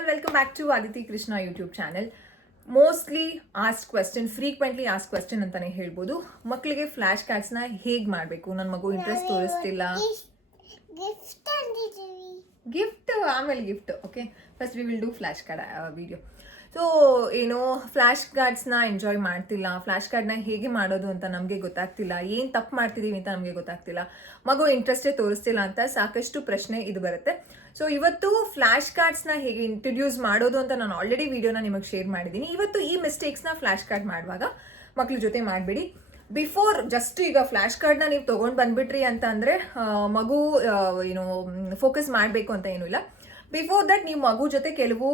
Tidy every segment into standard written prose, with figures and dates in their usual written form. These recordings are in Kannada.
all, welcome back to Aditi Krishna YouTube channel. Mostly ask question, frequently ask question ಅಂತಾನೆ ಹೇಳ್ಬೋದು. ಮಕ್ಕಳಿಗೆ ಫ್ಲಾಶ್ ಕಾರ್ಡ್ಸ್ನ ಹೇಗೆ ಮಾಡಬೇಕು? ನನ್ನ ಮಗು ಇಂಟ್ರೆಸ್ಟ್ ತೋರಿಸ್ತಿಲ್ಲ. ಗಿಫ್ಟ್ ಆಮೇಲೆ gift. Okay, first we will do flash card video. So ಏನು, ಫ್ಲಾಶ್ ಕಾರ್ಡ್ಸ್ನ ಎಂಜಾಯ್ ಮಾಡ್ತಿಲ್ಲ, ಫ್ಲಾಶ್ ಕಾರ್ಡ್ನ ಹೇಗೆ ಮಾಡೋದು ಅಂತ ನಮಗೆ ಗೊತ್ತಾಗ್ತಿಲ್ಲ, ಏನು ತಪ್ಪು ಮಾಡ್ತಿದ್ದೀವಿ ಅಂತ ನಮಗೆ ಗೊತ್ತಾಗ್ತಿಲ್ಲ, ಮಗು ಇಂಟ್ರೆಸ್ಟೇ ತೋರಿಸ್ತಿಲ್ಲ ಅಂತ ಸಾಕಷ್ಟು ಪ್ರಶ್ನೆ ಇದು ಬರುತ್ತೆ. ಸೊ ಇವತ್ತು ಫ್ಲಾಶ್ ಕಾರ್ಡ್ಸ್ನ ಹೇಗೆ ಇಂಟ್ರೊಡ್ಯೂಸ್ ಮಾಡೋದು ಅಂತ ನಾನು ಆಲ್ರೆಡಿ ವಿಡಿಯೋನ ನಿಮಗೆ ಶೇರ್ ಮಾಡಿದ್ದೀನಿ. ಇವತ್ತು ಈ ಮಿಸ್ಟೇಕ್ಸ್ನ ಫ್ಲಾಶ್ ಕಾರ್ಡ್ ಮಾಡುವಾಗ ಮಕ್ಳ ಜೊತೆ ಮಾಡಬೇಡಿ. ಬಿಫೋರ್ ಜಸ್ಟ್ ಈಗ ಫ್ಲಾಶ್ ಕಾರ್ಡ್ನ ನೀವು ತೊಗೊಂಡು ಬಂದ್ಬಿಟ್ರಿ ಅಂತ ಅಂದರೆ ಮಗು ಏನು ಫೋಕಸ್ ಮಾಡಬೇಕು ಅಂತ ಏನೂ ಇಲ್ಲ. ಬಿಫೋರ್ ದಟ್ ನೀವು ಮಗು ಜೊತೆ ಕೆಲವು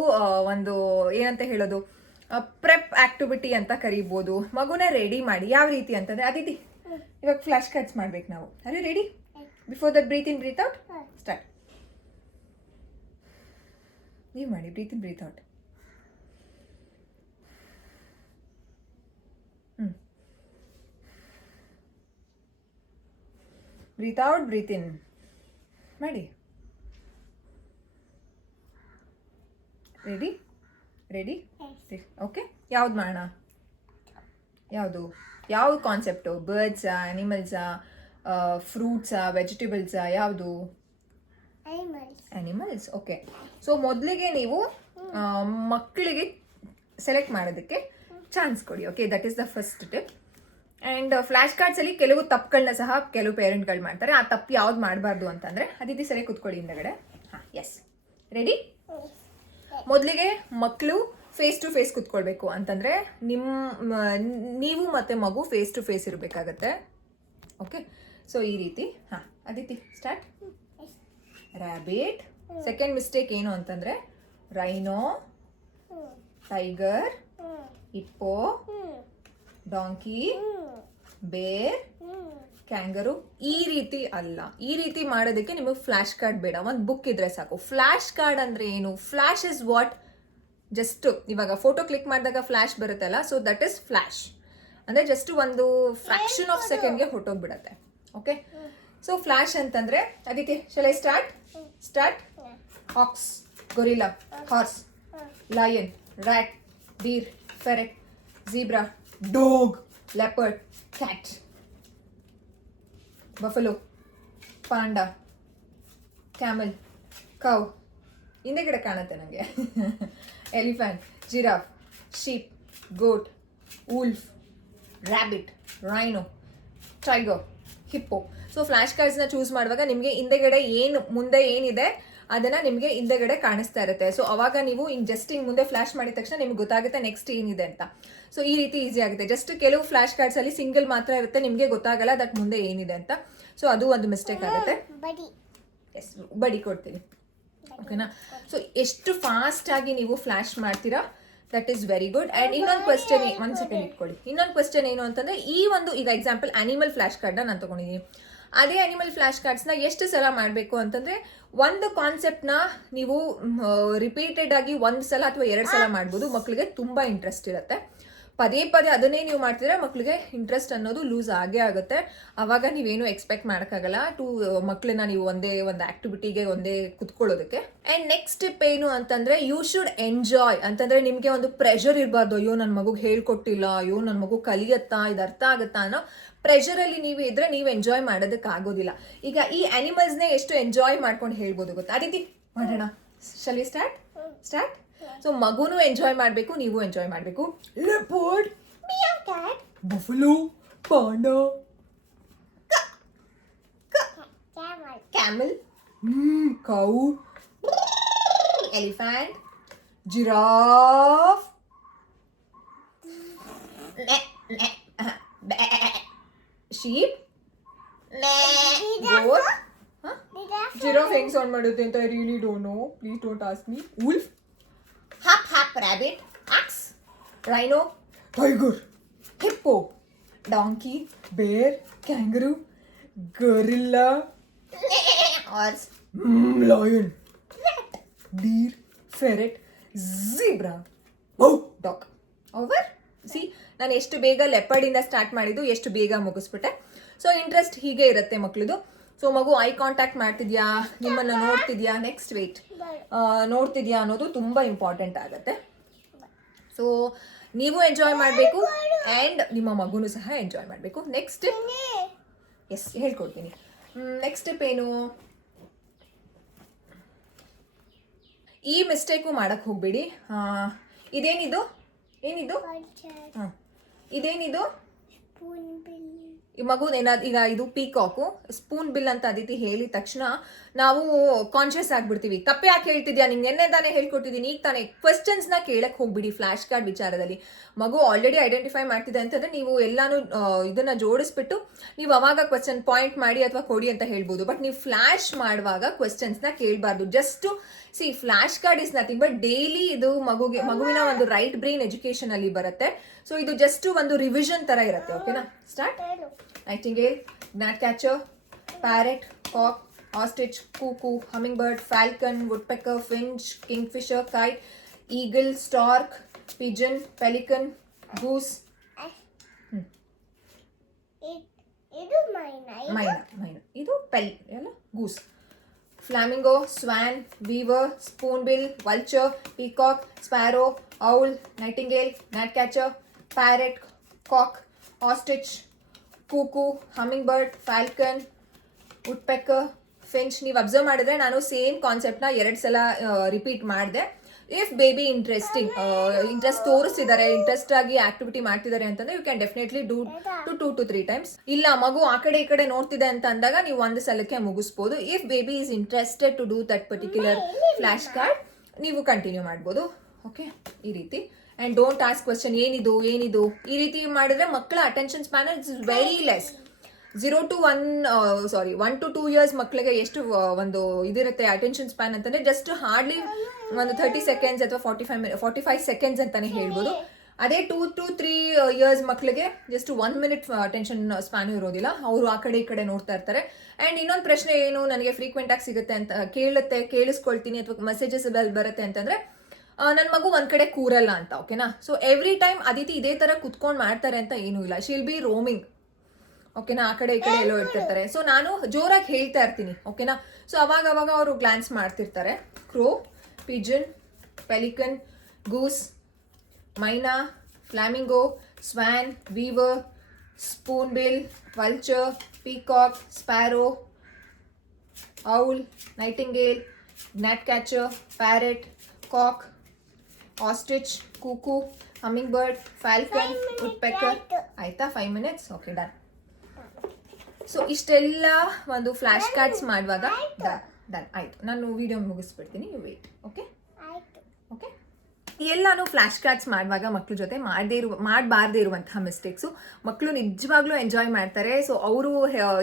ಒಂದು ಏನಂತ ಹೇಳೋದು, ಪ್ರೆಪ್ ಆಕ್ಟಿವಿಟಿ ಅಂತ ಕರಿಬೋದು. ಮಗುನ ರೆಡಿ ಮಾಡಿ. ಯಾವ ರೀತಿ ಅಂತಂದರೆ, ಅದಿತಿ ಇವಾಗ ಫ್ಲಾಶ್ ಕಾರ್ಡ್ಸ್ ಮಾಡ್ಬೇಕು ನಾವು. Are ready? Before that breathe in breathe out start. ನೀವು ಮಾಡಿ, breathe in breathe out. Breathe out, breathe in ಮಾಡಿ. ರೆಡಿ? ರೆಡಿ? ಓಕೆ, ಯಾವ್ದು ಮಾಡೋಣ? ಯಾವುದು ಯಾವ ಕಾನ್ಸೆಪ್ಟು? ಬರ್ಡ್ಸಾ, ಆ್ಯನಿಮಲ್ಸಾ, ಫ್ರೂಟ್ಸಾ, ವೆಜಿಟೇಬಲ್ಸಾ, ಯಾವುದು? ಆ್ಯನಿಮಲ್ಸ್. ಓಕೆ, ಸೊ ಮೊದಲಿಗೆ ನೀವು ಮಕ್ಕಳಿಗೆ ಸೆಲೆಕ್ಟ್ ಮಾಡೋದಕ್ಕೆ ಚಾನ್ಸ್ ಕೊಡಿ. Okay, that is the first tip. And flash ಕಾರ್ಡ್ಸಲ್ಲಿ ಕೆಲವು ತಪ್ಪುಗಳನ್ನ ಸಹ ಕೆಲವು ಪೇರೆಂಟ್ಗಳು ಮಾಡ್ತಾರೆ. ಆ ತಪ್ಪು ಯಾವ್ದು ಮಾಡಬಾರ್ದು ಅಂತಂದರೆ, ಅದಿತಿ ಸರಿ ಕೂತ್ಕೊಳ್ಳಿ ಹಿಂದಗಡೆ. ಹಾಂ, ಎಸ್, ರೆಡಿ? ಮೊದಲಿಗೆ ಮಕ್ಕಳು ಫೇಸ್ ಟು ಫೇಸ್ ಕೂತ್ಕೊಳ್ಬೇಕು ಅಂತಂದರೆ ನೀವು ಮತ್ತು ಮಗು ಫೇಸ್ ಟು ಫೇಸ್ ಇರಬೇಕಾಗತ್ತೆ. ಓಕೆ, ಸೊ ಈ ರೀತಿ. ಹಾಂ, Aditi start. Rabbit. Second mistake ಏನು ಅಂತಂದರೆ, rhino, tiger, hippo, donkey, bear, kangaroo. ಈ ರೀತಿ ಅಲ್ಲ. ಈ ರೀತಿ ಮಾಡೋದಕ್ಕೆ ನಿಮಗೆ ಫ್ಲಾಶ್ ಕಾರ್ಡ್ ಬೇಡ, ಒಂದು ಬುಕ್ ಇದ್ರೆ ಸಾಕು. ಫ್ಲಾಶ್ ಕಾರ್ಡ್ ಅಂದರೆ ಏನು? Flash is what? ಜಸ್ಟ್ ಇವಾಗ ಫೋಟೋ ಕ್ಲಿಕ್ ಮಾಡಿದಾಗ ಫ್ಲಾಶ್ ಬರುತ್ತಲ್ಲ, ಸೊ ದಟ್ ಇಸ್ ಫ್ಲಾಶ್. ಅಂದರೆ ಜಸ್ಟ್ ಒಂದು ಫ್ರಾಕ್ಷನ್ ಆಫ್ ಸೆಕೆಂಡ್ಗೆ ಹೊಟ್ಟೋಗ್ಬಿಡತ್ತೆ. ಓಕೆ, ಸೊ ಫ್ಲಾಶ್ ಅಂತಂದರೆ ಅದಕ್ಕೆ shall I start? Start. Hawks, gorilla, horse, lion, rat, deer, ferret, zebra, dog, leopard, cat, buffalo, panda, camel, cow. ಹಿಂದೆಗಡೆ ಕಾಣುತ್ತೆ ನನಗೆ. Elephant, giraffe, sheep, goat, wolf, rabbit, rhino, tiger, hippo. So flash ಕಾರ್ಡ್ಸ್ನ ಚೂಸ್ ಮಾಡುವಾಗ ನಿಮಗೆ ಹಿಂದೆಗಡೆ ಏನು ಮುಂದೆ ಏನಿದೆ ಅದನ್ನು ನಿಮಗೆ ಹಿಂದೆಗಡೆ ಕಾಣಿಸ್ತಾ ಇರುತ್ತೆ. ಸೊ ಅವಾಗ ನೀವು ಹಿಂಗೆ ಮುಂದೆ ಫ್ಲಾಶ್ ಮಾಡಿದ ತಕ್ಷಣ ನಿಮ್ಗೆ ಗೊತ್ತಾಗುತ್ತೆ ನೆಕ್ಸ್ಟ್ ಏನಿದೆ ಅಂತ. ಸೊ ಈ ರೀತಿ ಈಸಿ ಆಗುತ್ತೆ. ಜಸ್ಟ್ ಕೆಲವು ಫ್ಲಾಶ್ ಕಾರ್ಡ್ಸಲ್ಲಿ ಸಿಂಗಲ್ ಮಾತ್ರ ಇರುತ್ತೆ, ನಿಮಗೆ ಗೊತ್ತಾಗಲ್ಲ ದಟ್ ಮುಂದೆ ಏನಿದೆ ಅಂತ. ಸೊ ಅದು ಒಂದು ಮಿಸ್ಟೇಕ್ ಆಗುತ್ತೆ. ಎಸ್, ಬಡಿ ಕೊಡ್ತೀನಿ. ಓಕೆನಾ? ಸೊ ಎಷ್ಟು ಫಾಸ್ಟಾಗಿ ನೀವು ಫ್ಲಾಶ್ ಮಾಡ್ತೀರಾ, that is very good. And ಇನ್ನೊಂದು ಕ್ವೆಶ್ಚನ್, ಒಂದು ಸೆಕೆಂಡ್ ಇಟ್ಕೊಳ್ಳಿ. ಇನ್ನೊಂದು ಕ್ವೆಶ್ಚನ್ ಏನು ಅಂತಂದರೆ, ಈ ಒಂದು ಈಗ ಎಕ್ಸಾಂಪಲ್ ಆ್ಯನಿಮಲ್ ಫ್ಲಾಶ್ ಕಾರ್ಡ್ನ ನಾನು ತೊಗೊಂಡಿದ್ದೀನಿ. ಅದೇ ಆ್ಯನಿಮಲ್ ಫ್ಲಾಶ್ ಕಾರ್ಡ್ಸ್ನ ಎಷ್ಟು ಸಲ ಮಾಡಬೇಕು ಅಂತಂದರೆ, ಒಂದು ಕಾನ್ಸೆಪ್ಟ್ನ ನೀವು ರಿಪೀಟೆಡ್ ಆಗಿ ಒಂದು ಸಲ ಅಥವಾ 2 ಸಲ ಮಾಡ್ಬೋದು. ಮಕ್ಕಳಿಗೆ ತುಂಬ ಇಂಟ್ರೆಸ್ಟ್ ಇರುತ್ತೆ. ಪದೇ ಪದೇ ಅದನ್ನೇ ನೀವು ಮಾಡ್ತಿದ್ರೆ ಮಕ್ಕಳಿಗೆ ಇಂಟ್ರೆಸ್ಟ್ ಅನ್ನೋದು ಲೂಸ್ ಆಗೇ ಆಗುತ್ತೆ. ಆವಾಗ ನೀವೇನು ಎಕ್ಸ್ಪೆಕ್ಟ್ ಮಾಡೋಕ್ಕಾಗಲ್ಲ ಮಕ್ಕಳನ್ನ ನೀವು ಒಂದೇ ಒಂದು ಆ್ಯಕ್ಟಿವಿಟಿಗೆ ಒಂದೇ ಕುತ್ಕೊಳ್ಳೋದಕ್ಕೆ. ಆ್ಯಂಡ್ ನೆಕ್ಸ್ಟ್ ಟಿಪ್ ಏನು ಅಂತಂದರೆ, ಯು ಶುಡ್ ಎಂಜಾಯ್. ಅಂತಂದರೆ ನಿಮಗೆ ಒಂದು ಪ್ರೆಷರ್ ಇರಬಾರ್ದು. ಅಯ್ಯೋ ನನ್ನ ಮಗುಗೆ ಹೇಳ್ಕೊಟ್ಟಿಲ್ಲ, ಅಯ್ಯೋ ನನ್ನ ಮಗು ಕಲಿಯತ್ತಾ, ಇದು ಅರ್ಥ ಆಗುತ್ತಾ ಅನ್ನೋ ಪ್ರೆಷರಲ್ಲಿ ನೀವು ಇದ್ರೆ ನೀವು ಎಂಜಾಯ್ ಮಾಡೋದಕ್ಕೆ ಆಗೋದಿಲ್ಲ. ಈಗ ಈ ಆ್ಯನಿಮಲ್ಸ್ನೇ ಎಷ್ಟು ಎಂಜಾಯ್ ಮಾಡ್ಕೊಂಡು ಹೇಳ್ಬೋದು ಗೊತ್ತಾ? ಅದಿತಿ ಮಾಡೋಣ. Shall we start? Start. So ಮಗುನು ಎಂಜಾಯ್ ಮಾಡಬೇಕು, ನೀವು ಎಂಜಾಯ್ ಮಾಡಬೇಕು. Leopard, buffalo, panda, camel, cow, elephant, giraffe, sheep, goat. Giraffe ಹೆಂಗ್ ಸೌಂಡ್ ಮಾಡುತ್ತೆ ಅಂತ I really don't know, please don't ask me. Wolf, hap hap rabbit, ox, rhino, tiger, hippo, donkey, bear, kangaroo, gorilla, horse, lion, rat, deer, ferret, zebra, dog. Over? C, ನಾನು ಎಷ್ಟು ಬೇಗ ಲೆಪರ್ಡಿಂದ ಸ್ಟಾರ್ಟ್ ಮಾಡಿದ್ದು, ಎಷ್ಟು ಬೇಗ ಮುಗಿಸ್ಬಿಟ್ಟೆ. ಸೊ ಇಂಟ್ರೆಸ್ಟ್ ಹೀಗೆ ಇರುತ್ತೆ ಮಕ್ಕಳದು. ಸೊ ಮಗು ಐ ಕಾಂಟ್ಯಾಕ್ಟ್ ಮಾಡ್ತಿದ್ಯಾ, ನಿಮ್ಮನ್ನು ನೋಡ್ತಿದ್ಯಾ, ನೆಕ್ಸ್ಟ್ ವೇಟ್ ನೋಡ್ತಿದ್ಯಾ ಅನ್ನೋದು ತುಂಬ ಇಂಪಾರ್ಟೆಂಟ್ ಆಗುತ್ತೆ. ಸೊ ನೀವು ಎಂಜಾಯ್ ಮಾಡಬೇಕು ಆ್ಯಂಡ್ ನಿಮ್ಮ ಮಗುನೂ ಸಹ ಎಂಜಾಯ್ ಮಾಡಬೇಕು. ನೆಕ್ಸ್ಟ್ ಎಸ್ ಹೇಳ್ಕೊಡ್ತೀನಿ. ನೆಕ್ಸ್ಟ್ ಸ್ಟೆಪ್ ಏನು, ಈ ಮಿಸ್ಟೇಕು ಮಾಡಕ್ಕೆ ಹೋಗ್ಬೇಡಿ. ಇದೇನಿದು ಏನಿದು ಹಾಂ ಇದೇನಿದು ಈ ಮಗು ಈಗ ಇದು ಪೀಕಾಕು ಸ್ಪೂನ್ ಬಿಲ್ ಅಂತ ಅದಿತಿ ಹೇಳಿದ ತಕ್ಷಣ ನಾವು ಕಾನ್ಶಿಯಸ್ ಆಗ್ಬಿಡ್ತೀವಿ. ತಪ್ಪೆ ಯಾಕೆ ಹೇಳ್ತಿದ್ಯಾ, ನಿಂಗೆ ಎನ್ನೆ ತಾನೇ ಹೇಳ್ಕೊಟ್ಟಿದ್ದೀನಿ, ಈಗ ತಾನೇ ಕ್ವೆಶ್ಚನ್ಸ್ನ ಕೇಳಕ್ಕೆ ಹೋಗ್ಬಿಡಿ. ಫ್ಲಾಶ್ ಕಾರ್ಡ್ ವಿಚಾರದಲ್ಲಿ ಮಗು ಆಲ್ರೆಡಿ ಐಡೆಂಟಿಫೈ ಮಾಡ್ತಿದೆ ಅಂತಂದ್ರೆ ನೀವು ಎಲ್ಲಾನು ಇದನ್ನ ಜೋಡಿಸ್ಬಿಟ್ಟು ನೀವು ಅವಾಗ ಕ್ವೆಶ್ಚನ್ ಪಾಯಿಂಟ್ ಮಾಡಿ ಅಥವಾ ಕೊಡಿ ಅಂತ ಹೇಳ್ಬೋದು. ಬಟ್ ನೀವು ಫ್ಲಾಶ್ ಮಾಡುವಾಗ ಕ್ವೆಶ್ಚನ್ಸ್ನ ಕೇಳಬಾರ್ದು. Just C flash card is nothing but daily ಇದು ಮಗುವಿನ ಒಂದು ರೈಟ್ ಬ್ರೈನ್ ಎಜುಕೇಶನ್ ಅಲ್ಲಿ ಬರುತ್ತೆ. ಸೊ ಇದು ಜಸ್ಟ್ ಒಂದು ರಿವಿಷನ್ ತರ ಇರುತ್ತೆ. ಓಕೆನಾ, start. Nightingale, gnat catcher, parrot, cock, ostrich, cuckoo, hummingbird, falcon, woodpecker, finch, kingfisher, kite, eagle, stork, pigeon, pelican, goose. ಇದು ಮೈನಾ ಇದು ಎಲ್ಲ goose. Flamingo, swan, weaver, spoonbill, vulture, peacock, sparrow, owl, nightingale, gnat catcher, parrot, cock, ostrich, cuckoo, hummingbird, falcon, woodpecker, finch. ನೀವು ಅಬ್ಸರ್ವ್ ಮಾಡಿದ್ರೆ ನಾನು ಸೇಮ್ ಕಾನ್ಸೆಪ್ಟ್ನ 2 ಸಲ ರಿಪೀಟ್ ಮಾಡಿದೆ. ಇಫ್ ಬೇಬಿ ಇಂಟ್ರೆಸ್ಟ್ ತೋರಿಸ್ತಿದ್ದಾರೆ, ಇಂಟ್ರೆಸ್ಟ್ ಆಗಿ ಆಕ್ಟಿವಿಟಿ ಮಾಡ್ತಿದ್ದಾರೆ ಅಂತಂದ್ರೆ you can definitely do two 2 to 3 times. ಇಲ್ಲ ಮಗು ಆ ಕಡೆ ಈ ಕಡೆ ನೋಡ್ತಿದೆ ಅಂತ ಅಂದಾಗ ನೀವು ಒಂದು ಸಲಕ್ಕೆ ಮುಗಿಸ್ಬೋದು. If baby is interested to do that particular flash card ನೀವು ಕಂಟಿನ್ಯೂ ಮಾಡ್ಬೋದು. ಓಕೆ, ಈ ರೀತಿ. ಆ್ಯಂಡ್ ಡೋಂಟ್ ಆಸ್ಕ್ ಕ್ವೆಶ್ಚನ್ ಏನಿದು ಈ ರೀತಿ ಮಾಡಿದ್ರೆ ಮಕ್ಕಳ attention span is very less. 1 to 2 years ಮಕ್ಕಳಿಗೆ ಎಷ್ಟು ಒಂದು ಇದಿರುತ್ತೆ ಅಟೆನ್ಷನ್ ಸ್ಪ್ಯಾನ್ ಅಂತಂದ್ರೆ ಜಸ್ಟ್ ಹಾರ್ಡ್ಲಿ ಒಂದು 30 seconds ಅಥವಾ 45 seconds ಅಂತಾನೆ ಹೇಳ್ಬೋದು. ಅದೇ 2 to 3 years ಮಕ್ಕಳಿಗೆ ಜಸ್ಟ್ 1 minute ಅಟೆನ್ಷನ್ ಸ್ಪ್ಯಾನ್ ಇರೋದಿಲ್ಲ. ಅವರು ಆ ಕಡೆ ಈ ಕಡೆ ನೋಡ್ತಾ ಇರ್ತಾರೆ. ಆ್ಯಂಡ್ ಇನ್ನೊಂದು ಪ್ರಶ್ನೆ ಏನು ನನಗೆ ಫ್ರೀಕ್ವೆಂಟ್ ಆಗಿ ಸಿಗುತ್ತೆ ಅಂತ ಕೇಳಿಸ್ಕೊಳ್ತೀನಿ ಅಥವಾ ಮೆಸೇಜಸ್ ಬರುತ್ತೆ ಅಂತಂದ್ರೆ ನನ್ನ ಮಗು ಒಂದ್ ಕಡೆ ಕೂರಲ್ಲ ಅಂತ. ಓಕೆನಾ, ಸೊ ಎವ್ರಿ ಟೈಮ್ ಅದಿತಿ ಇದೇ ತರ ಕುತ್ಕೊಂಡು ಮಾಡ್ತಾರೆ ಅಂತ ಏನೂ ಇಲ್ಲ. She'll be roaming. ಓಕೆನಾ, ಆ ಕಡೆ ಈ ಕಡೆ ಎಲ್ಲೋ ಇರ್ತಿರ್ತಾರೆ. ಸೊ ನಾನು ಜೋರಾಗಿ ಹೇಳ್ತಾ ಇರ್ತೀನಿ. ಓಕೆನಾ, ಸೊ ಅವಾಗ ಅವರು ಗ್ಲಾನ್ಸ್ ಮಾಡ್ತಿರ್ತಾರೆ. Crow, pigeon, pelican, goose, myna, flamingo, swan, weaver, spoonbill, vulture, peacock, sparrow, owl, nightingale, gnat catcher, parrot, cock, ostrich, cuckoo, hummingbird, falcon, woodpecker. ಆಯ್ತಾ 5 minutes? Okay, done. ಸೊ ಇಷ್ಟೆಲ್ಲ ಒಂದು ಫ್ಲಾಶ್ ಕಾರ್ಡ್ಸ್ ಮಾಡುವಾಗ ಡನ್ ಆಯ್ತು. ನಾನು ವಿಡಿಯೋ ಮುಗಿಸ್ಬಿಡ್ತೀನಿ, ಯು ವೇಟ್. ಓಕೆ ಓಕೆ, ಎಲ್ಲಾನು ಫ್ಲಾಶ್ ಕಾರ್ಡ್ಸ್ ಮಾಡುವಾಗ ಮಕ್ಳ ಜೊತೆ ಮಾಡಬಾರ್ದೇ ಇರುವಂತಹ ಮಿಸ್ಟೇಕ್ಸು. ಮಕ್ಕಳು ನಿಜವಾಗ್ಲೂ ಎಂಜಾಯ್ ಮಾಡ್ತಾರೆ. ಸೊ ಅವರು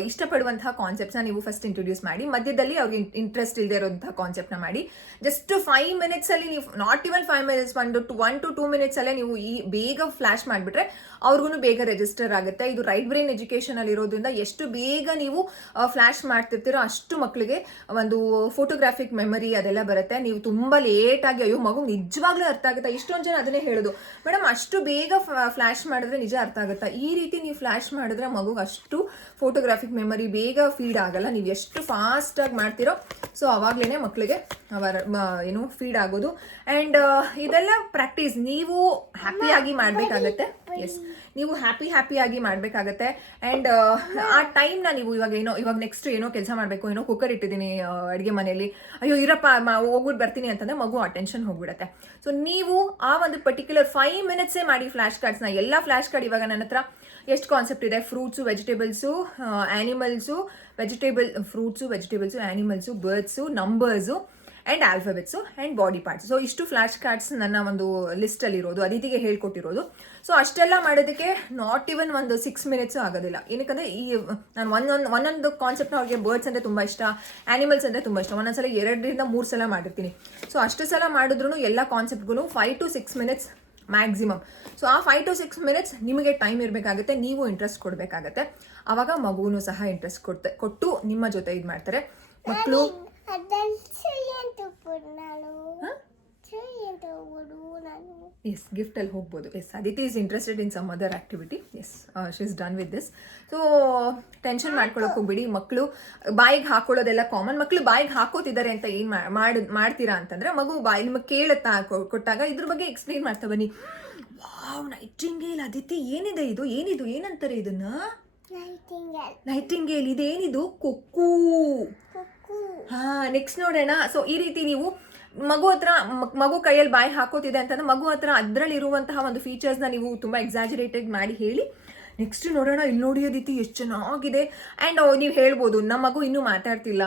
ಇಷ್ಟಪಡುವಂತಹ ಕಾನ್ಸೆಪ್ಟ್ಸ್ನ ನೀವು ಫಸ್ಟ್ ಇಂಟ್ರೊಡ್ಯೂಸ್ ಮಾಡಿ, ಮಧ್ಯದಲ್ಲಿ ಅವ್ರಿಗೆ ಇಂಟ್ರೆಸ್ಟ್ ಇಲ್ಲದೆ ಇರೋಂತಹ ಕಾನ್ಸೆಪ್ಟ್ನ ಮಾಡಿ. ಜಸ್ಟ್ 5 minutes ಅಲ್ಲಿ ನೀವು not even 5 minutes 1 to 2 minutes ಅಲ್ಲೇ ನೀವು ಈ ಬೇಗ ಫ್ಲಾಶ್ ಮಾಡಿಬಿಟ್ರೆ ಅವ್ರಿಗೂ ಬೇಗ ರಿಜಿಸ್ಟರ್ ಆಗುತ್ತೆ. ಇದು ರೈಟ್ ಬ್ರೈನ್ ಎಜುಕೇಶನ್ ಅಲ್ಲಿ ಇರೋದ್ರಿಂದ ಎಷ್ಟು ಬೇಗ ನೀವು ಫ್ಲಾಶ್ ಮಾಡ್ತಿರ್ತೀರೋ ಅಷ್ಟು ಮಕ್ಕಳಿಗೆ ಒಂದು ಫೋಟೋಗ್ರಾಫಿಕ್ ಮೆಮರಿ ಅದೆಲ್ಲ ಬರುತ್ತೆ. ನೀವು ತುಂಬಾ ಲೇಟ್ ಆಗಿ ಅಯ್ಯೋ ಮಗು ನಿಜವಾಗ್ಲೂ ಅರ್ಥ ಆಗುತ್ತಾ, ಇಷ್ಟೊಂದು ಜನ ಅದನ್ನೇ ಹೇಳೋದು, ಮೇಡಮ್ ಅಷ್ಟು ಬೇಗ ಫ್ಲಾಶ್ ಮಾಡಿದ್ರೆ ನಿಜ ಅರ್ಥ ಆಗುತ್ತಾ. ಈ ರೀತಿ ನೀವು ಫ್ಲಾಶ್ ಮಾಡಿದ್ರೆ ಮಗುಗೆ ಅಷ್ಟು ಫೋಟೋಗ್ರಾಫಿಕ್ ಮೆಮರಿ ಬೇಗ ಫೀಡ್ ಆಗಲ್ಲ. ನೀವು ಎಷ್ಟು ಫಾಸ್ಟ್ ಆಗಿ ಮಾಡ್ತಿರೋ ಸೊ ಅವಾಗ್ಲೇನೆ ಮಕ್ಕಳಿಗೆ ಫೀಡ್ ಆಗೋದು. ಆ್ಯಂಡ್ ಇದೆಲ್ಲ ಪ್ರಾಕ್ಟೀಸ್ ನೀವು ಹ್ಯಾಪಿಯಾಗಿ ಮಾಡಬೇಕಾಗತ್ತೆ. ಎಸ್, ನೀವು ಹ್ಯಾಪಿಯಾಗಿ ಮಾಡಬೇಕಾಗತ್ತೆ. ಆ್ಯಂಡ್ ಆ ಟೈಮ್ನ ನೀವು ಇವಾಗ ನೆಕ್ಸ್ಟ್ ಏನೋ ಕೆಲಸ ಮಾಡಬೇಕು, ಏನೋ ಕುಕ್ಕರ್ ಇಟ್ಟಿದ್ದೀನಿ ಅಡುಗೆ ಮನೆಯಲ್ಲಿ, ಅಯ್ಯೋ ಇರಪ್ಪ ಹೋಗ್ಬಿಟ್ಟು ಬರ್ತೀನಿ ಅಂತಂದ್ರೆ ಮಗು ಅಟೆನ್ಷನ್ ಹೋಗ್ಬಿಡುತ್ತೆ. ಸೊ ನೀವು ಆ ಒಂದು ಪರ್ಟಿಕ್ಯುಲರ್ 5 minutes ಮಾಡಿ ಫ್ಲಾಶ್ ಕಾರ್ಡ್ಸ್ನ. ಎಲ್ಲ ಫ್ಲಾಶ್ ಕಾರ್ಡ್ ಇವಾಗ ನನ್ನ ಹತ್ರ ಎಷ್ಟು ಕಾನ್ಸೆಪ್ಟ್ ಇದೆ, fruits, vegetables, animals, fruits, vegetables, animals, birds, numbers and alphabets and body parts. So ಇಷ್ಟು ಫ್ಲಾಶ್ ಕಾರ್ಡ್ಸ್ ನನ್ನ ಒಂದು ಲಿಸ್ಟಲ್ಲಿ ಇರೋದು, ಅದಿತಿಗೆ ಹೇಳ್ಕೊಟ್ಟಿರೋದು. ಸೊ ಅಷ್ಟೆಲ್ಲ ಮಾಡೋದಕ್ಕೆ ನಾಟ್ ಇವನ್ ಒಂದು 6 minutes ಆಗೋದಿಲ್ಲ. ಏನಕ್ಕಂದರೆ ಈ ನಾನು ಒಂದೊಂದು ಕಾನ್ಸೆಪ್ಟ್ನ ಅವ್ರಿಗೆ ಬರ್ಡ್ಸ್ ಅಂದರೆ ತುಂಬ ಇಷ್ಟ, ಆ್ಯನಿಮಲ್ಸ್ ಅಂದರೆ ತುಂಬ ಇಷ್ಟ. ಒಂದೊಂದ್ಸಲ 2 to 3 ಸಲ ಮಾಡಿರ್ತೀನಿ. ಸೊ ಅಷ್ಟು ಸಲ ಮಾಡಿದ್ರು ಎಲ್ಲ ಕಾನ್ಸೆಪ್ಟ್ಗಳು 5 to 6 minutes ಮ್ಯಾಕ್ಸಿಮಮ್. ಸೊ ಆ 5 to 6 minutes ನಿಮಗೆ ಟೈಮ್ ಇರಬೇಕಾಗುತ್ತೆ, ನೀವು ಇಂಟ್ರೆಸ್ಟ್ ಕೊಡಬೇಕಾಗತ್ತೆ. ಆವಾಗ ಮಗುವೂ ಸಹ ಇಂಟ್ರೆಸ್ಟ್ ಕೊಟ್ಟು ನಿಮ್ಮ ಜೊತೆ ಇದು ಮಾಡ್ತಾರೆ ಮಕ್ಕಳು. ಎಸ್ ಗಿಫ್ಟಲ್ಲಿ ಹೋಗ್ಬೋದು. Yes Aditi is interested in some other activity. Yes she is done with this. So tension ಮಾಡ್ಕೊಳಕ್ಕೆ ಹೋಗ್ಬಿಡಿ. ಮಕ್ಕಳು ಬಾಯಿಗೆ ಹಾಕೊಳ್ಳೋದೆಲ್ಲ ಕಾಮನ್. ಮಕ್ಕಳು ಬಾಯಿಗೆ ಹಾಕೋತಿದ್ದಾರೆ ಅಂತ ಏನು ಮಾಡ್ತೀರಾ ಅಂತಂದರೆ, ಮಗು ಬಾಯಿ ನಿಮಗೆ ಕೇಳುತ್ತಾ ಕೊಟ್ಟಾಗ ಇದ್ರ ಬಗ್ಗೆ ಎಕ್ಸ್ಪ್ಲೇನ್ ಮಾಡ್ತಾ ಬನ್ನಿ. ವಾವ್, ನೈಟಿಂಗೇಲ್ ಅದಿತಿ, ಏನಿದೆ ಇದು, ಏನಿದು, ಏನಂತಾರೆ ಇದನ್ನ? ನೈಟಿಂಗೇಲ್. ಇದೇನಿದು? ಕೊಕ್ಕು. ಹಾ, ನೆಕ್ಸ್ಟ್ ನೋಡೋಣ. ಸೊ ಈ ರೀತಿ ನೀವು ಮಗು ಕೈಯಲ್ಲಿ ಬಾಯಿ ಹಾಕೋತಿದೆ ಅಂತಂದ್ರೆ ಮಗು ಹತ್ರ ಅದರಲ್ಲಿರುವಂತಹ ಒಂದು ಫೀಚರ್ಸ್ನ ನೀವು ತುಂಬ ಎಕ್ಸಾಜರೇಟೆಡ್ ಮಾಡಿ ಹೇಳಿ. ನೆಕ್ಸ್ಟ್ ನೋಡೋಣ. ಇಲ್ಲಿ ನೋಡಿ ಅದಿತಿ ಎಷ್ಟು ಚೆನ್ನಾಗಿದೆ. ಆ್ಯಂಡ್ ನೀವು ಹೇಳ್ಬೋದು ನಮ್ಮ ಮಗು ಇನ್ನೂ ಮಾತಾಡ್ತಿಲ್ಲ,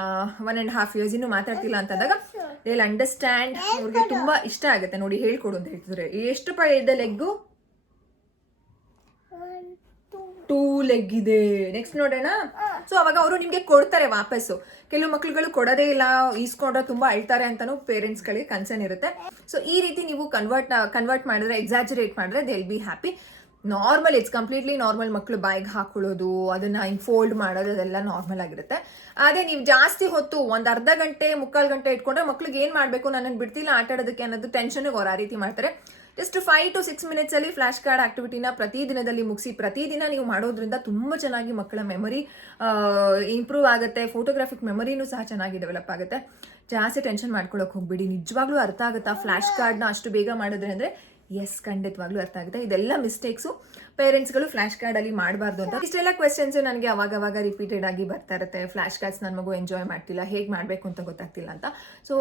1.5 years ಇನ್ನೂ ಮಾತಾಡ್ತಿಲ್ಲ ಅಂತಂದಾಗ ದೇ ವಿಲ್ ಅಂಡರ್ಸ್ಟ್ಯಾಂಡ್. ಅವ್ರಿಗೆ ತುಂಬ ಇಷ್ಟ ಆಗುತ್ತೆ ನೋಡಿ, ಹೇಳ್ಕೊಡು ಅಂತ ಹೇಳ್ತಿದ್ರೆ. ಎಷ್ಟು ಇದೆ ಲೆಗ್ಗು? 2 ಲೆಗ್ ಇದೆ. ನೆಕ್ಸ್ಟ್ ನೋಡೋಣ. ಸೊ ಅವಾಗ ಅವರು ನಿಮಗೆ ಕೊಡ್ತಾರೆ ವಾಪಸ್ಸು. ಕೆಲವು ಮಕ್ಳುಗಳು ಕೊಡೋದೇ ಇಲ್ಲ, ಈಸ್ಕೊಂಡ್ರೆ ತುಂಬ ಅಳ್ತಾರೆ ಅಂತಲೂ ಪೇರೆಂಟ್ಸ್ಗಳಿಗೆ ಕನ್ಸರ್ನ್ ಇರುತ್ತೆ. ಸೊ ಈ ರೀತಿ ನೀವು ಕನ್ವರ್ಟ್ ಮಾಡಿದ್ರೆ, ಎಕ್ಸಾಜರೇಟ್ ಮಾಡಿದ್ರೆ they will be happy. Normal, it's completely normal. ಮಕ್ಕಳು ಬಾಯಿಗೆ ಹಾಕೊಳ್ಳೋದು, ಅದನ್ನು ಹಿಂಗೆ ಫೋಲ್ಡ್ ಮಾಡೋದು, ಅದೆಲ್ಲ ನಾರ್ಮಲ್ ಆಗಿರುತ್ತೆ. ಅದೇ ನೀವು ಜಾಸ್ತಿ ಹೊತ್ತು ಒಂದು ಅರ್ಧ ಗಂಟೆ 3/4 ಗಂಟೆ ಇಟ್ಕೊಂಡ್ರೆ ಮಕ್ಳಿಗೆ ಏನು ಮಾಡಬೇಕು, ನನ್ನನ್ನು ಬಿಡ್ತಿಲ್ಲ ಆಟ ಆಡೋದಕ್ಕೆ ಅನ್ನೋದು ಟೆನ್ಷನ್ಗೆ ಅವ್ರು ಆ ರೀತಿ ಮಾಡ್ತಾರೆ. Just 5 to 6 minutes flash card ಆಕ್ಟಿವಿಟಿನ ಪ್ರತಿದಿನದಲ್ಲಿ ಮುಗಿಸಿ. ಪ್ರತಿದಿನ ನೀವು ಮಾಡೋದ್ರಿಂದ ತುಂಬ ಚೆನ್ನಾಗಿ ಮಕ್ಕಳ ಮೆಮೊರಿ ಇಂಪ್ರೂವ್ ಆಗುತ್ತೆ. ಫೋಟೋಗ್ರಾಫಿಕ್ ಮೆಮೊರಿನೂ ಸಹ ಚೆನ್ನಾಗಿ ಡೆವಲಪ್ ಆಗುತ್ತೆ. ಜಾಸ್ತಿ ಟೆನ್ಷನ್ ಮಾಡ್ಕೊಳ್ಳೋಕೆ ಹೋಗ್ಬಿಡಿ. ನಿಜವಾಗ್ಲೂ ಅರ್ಥ ಆಗುತ್ತಾ ಫ್ಲಾಶ್ ಕಾರ್ಡ್ನ ಅಷ್ಟು ಬೇಗ ಮಾಡಿದ್ರೆ ಅಂದರೆ? ಎಸ್, ಖಂಡಿತವಾಗ್ಲೂ ಅರ್ಥ ಆಗುತ್ತೆ. ಇದೆಲ್ಲ ಮಿಸ್ಟೇಕ್ಸು ಪೇರೆಂಟ್ಸ್ಗಳು ಫ್ಲಾಶ್ ಕಾರ್ಡಲ್ಲಿ ಮಾಡಬಾರ್ದು ಅಂತ. ಇಷ್ಟೆಲ್ಲ ಕ್ವೆಶನ್ಸ್ ನನಗೆ ಅವಾಗ ರಿಪೀಟೆಡ್ ಆಗಿ ಬರ್ತಾ ಇರುತ್ತೆ. ಫ್ಲಾಶ್ ಕಾರ್ಡ್ಸ್ ನನ್ನ ಮಗು ಎಂಜಾಯ್ ಮಾಡ್ತಿಲ್ಲ, ಹೇಗೆ ಮಾಡಬೇಕು ಅಂತ ಗೊತ್ತಾಗ್ತಿಲ್ಲ ಅಂತ. ಸೊ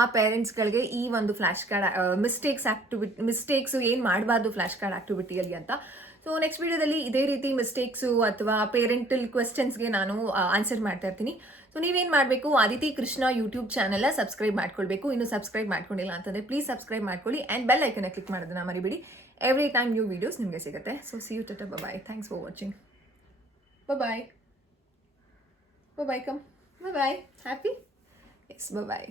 ಆ ಪೇರೆಂಟ್ಸ್ಗಳಿಗೆ ಈ ಒಂದು ಫ್ಲಾಶ್ ಕಾರ್ಡ್ ಮಿಸ್ಟೇಕ್ಸು ಏನು ಮಾಡಬಾರ್ದು ಫ್ಲಾಶ್ ಕಾರ್ಡ್ ಆಕ್ಟಿವಿಟಿಯಲ್ಲಿ ಅಂತ. ಸೊ ನೆಕ್ಸ್ಟ್ ವಿಡಿಯೋದಲ್ಲಿ ಇದೇ ರೀತಿ ಮಿಸ್ಟೇಕ್ಸು ಅಥವಾ ಪೇರೆಂಟಲ್ ಕ್ವೆಶನ್ಸ್ಗೆ ನಾನು ಆನ್ಸರ್ ಮಾಡ್ತಾ ಇರ್ತೀನಿ. ಸೊ ನೀವೇನು ಮಾಡಬೇಕು, ಅದಿತಿ ಕೃಷ್ಣ ಯೂಟ್ಯೂಬ್ ಚಾನಲ್ನ ಸಬ್ಸ್ಕ್ರೈಬ್ ಮಾಡ್ಕೊಳ್ಬೇಕು. ಇನ್ನು ಸಬ್ಸ್ಕ್ರೈಬ್ ಮಾಡ್ಕೊಂಡಿಲ್ಲ ಅಂತಂದರೆ ಪ್ಲೀಸ್ ಸಬ್ಸ್ಕ್ರೈಬ್ ಮಾಡ್ಕೊಳ್ಳಿ. ಆ್ಯಂಡ್ ಬೆಲ್ ಐಕನ್ನ ಕ್ಲಿಕ್ ಮಾಡೋದನ್ನ ಮರಿಬೇಡಿ. ಎವ್ರಿ ಟೈಮ್ ನ್ಯೂ ವೀಡಿಯೋಸ್ ನಿಮಗೆ ಸಿಗುತ್ತೆ. So see you tata, bye. Thanks for watching. Bye. Come. Bye. Happy? Yes, bye.